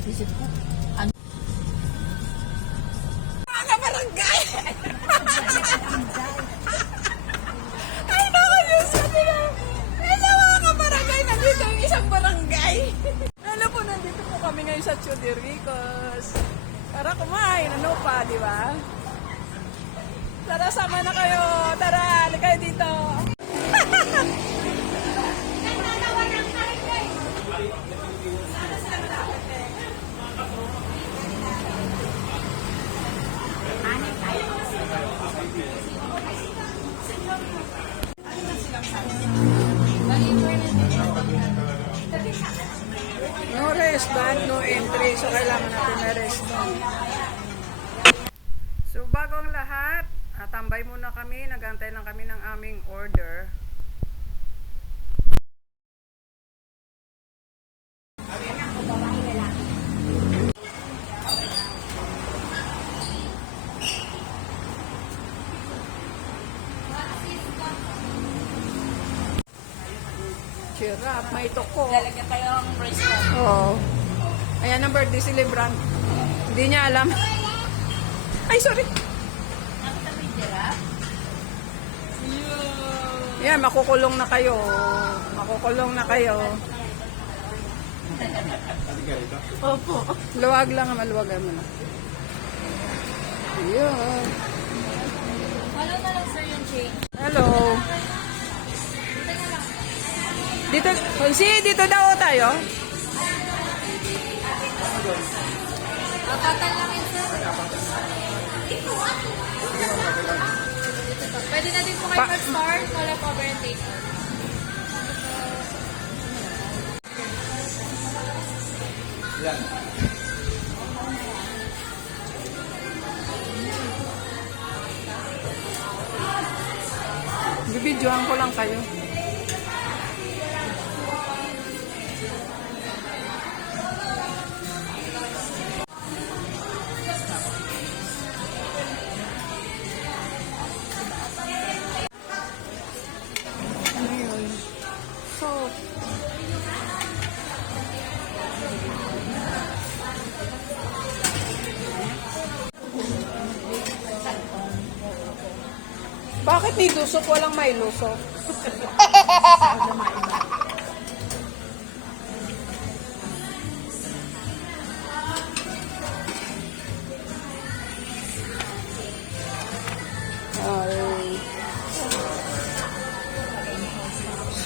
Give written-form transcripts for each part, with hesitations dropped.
Isip ko, ano? Mga barangay! Ay, naku, Diyos ko nila. Hello, mga barangay. Nandito yung isang barangay. Ano po, nandito po kami ngayon sa Chudiricos. Para kumain, ano pa, di ba? Tara, sama na kayo. Tara, halika kayo dito. No wristband, no entry. So, kailangan natin na wristband. So, bago ang lahat, tambay muna kami. Nag-antay lang kami ng aming order. Cheer up, may toko. Lalagyan kayo ang bracelet. Oo. Ayan ang birthday celebrant. Hindi niya alam. Ay, sorry. Nakita mo yung giraffe? Yan, makukulong na kayo. Makukulong na kayo. Opo. Luwag lang, maluwagan mo na. Ayan. Wala na lang sir yung change. Hello. Dito, dito daw tayo. Tatalangin sir. Pwede na din po kayo mag-start. Wala cover and take. Bibidyohan ko lang kayo. Ano yun? So, bakit ni lusok walang may lusok?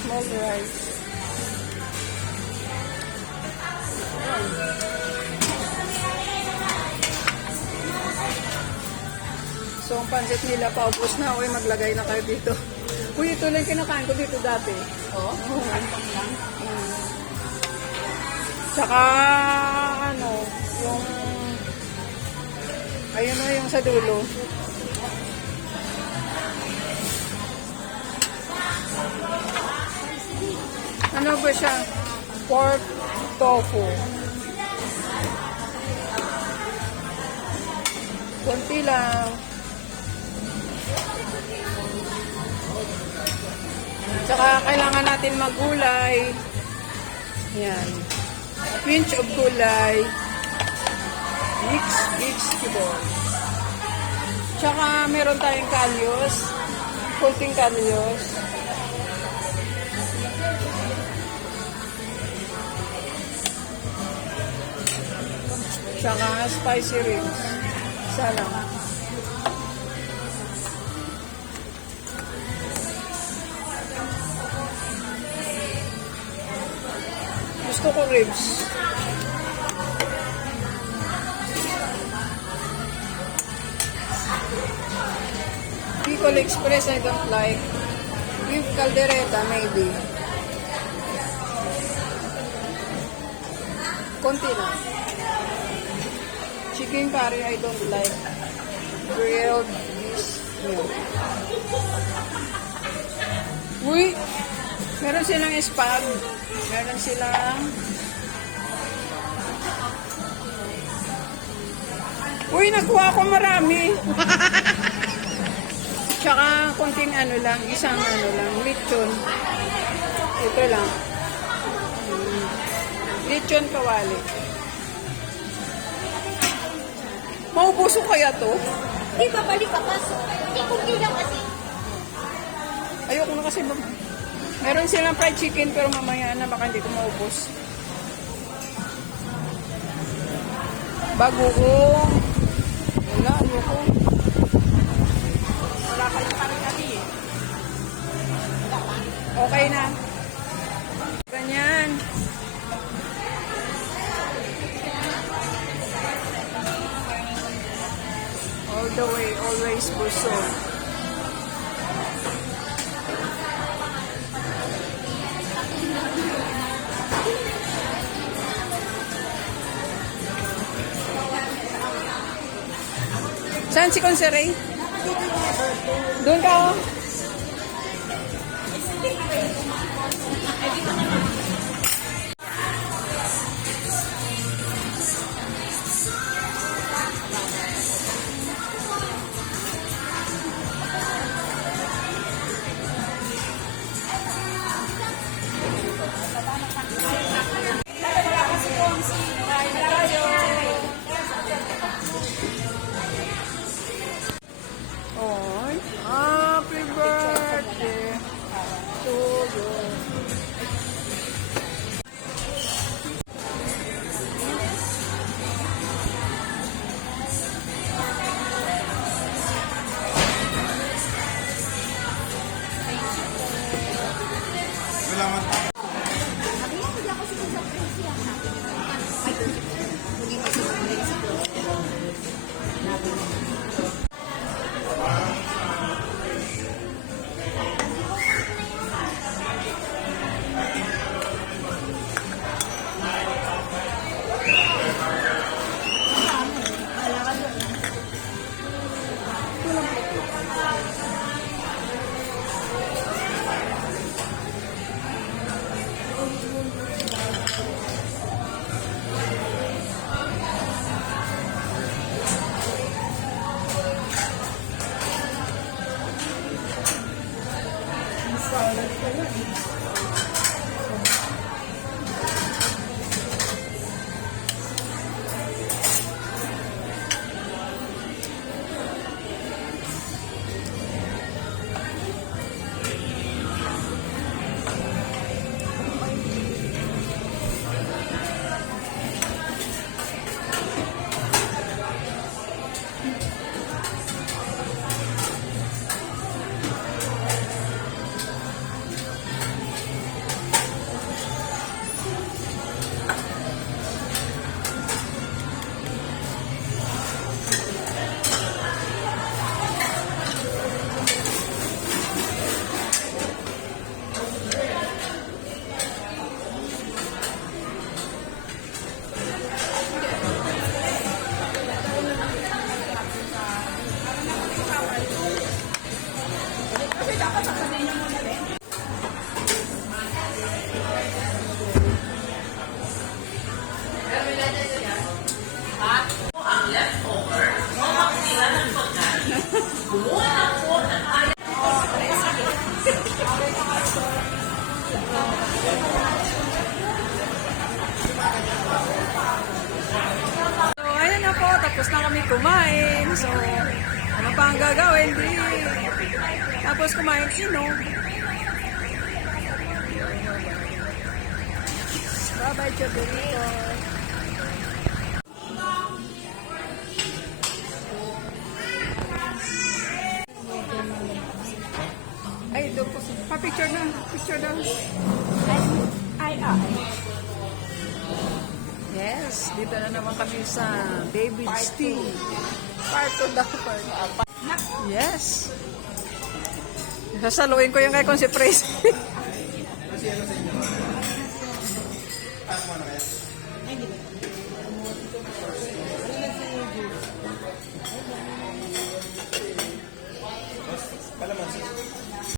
Small rice. So, ang pansit nila paubos na. Uy, maglagay na kayo dito. Uy, ito lang kinakain ko dito dati. Oo? Antong lang. Tsaka, ano, yung... Ayun o, yung sa dulo. Ano ba siya? Pork tofu. Kunti lang. Tsaka kailangan natin magulay. Yan. Pinch of gulay. Mix vegetable. Tsaka meron tayong kalyos. Kunting kalyos. Tsaka spicy ribs. Isa lang. Gusto ko ribs. Bicol Express, I don't like. Beef caldereta, maybe. Konti lang. Chicken curry, I don't like. Grilled fish. Yeah. Uy! Meron silang spag. Meron silang... Uy, nakuha ko marami. Tsaka konting ano lang, isang ano lang, lechon. Ito lang. Lechon kawali. Maubuso kaya to? Di ba balik ka pa? Hindi kunti lang kasi. Ayoko na kasi meron silang fried chicken pero mamaya na baka hindi ko maubos. Bagoong. Wala, ayoko. Wala pa yung kari-kari eh. Okay na. Ganyan. All the way, always busog. Saan si Conserey? Doon ka oh. Oy, happy birthday to you. So, ayan na po. Tapos na kami kumain. So, ano pa ang gagawin? Di. Tapos kumain, inom. Bye-bye, Choberito. Ay, doon po. Pa-picture na. Picture daw. Ay. Yes, dito na naman kami sa David's Tea. Part 2 daw. Yes. Sasaluin ko yung kay Consi Presi.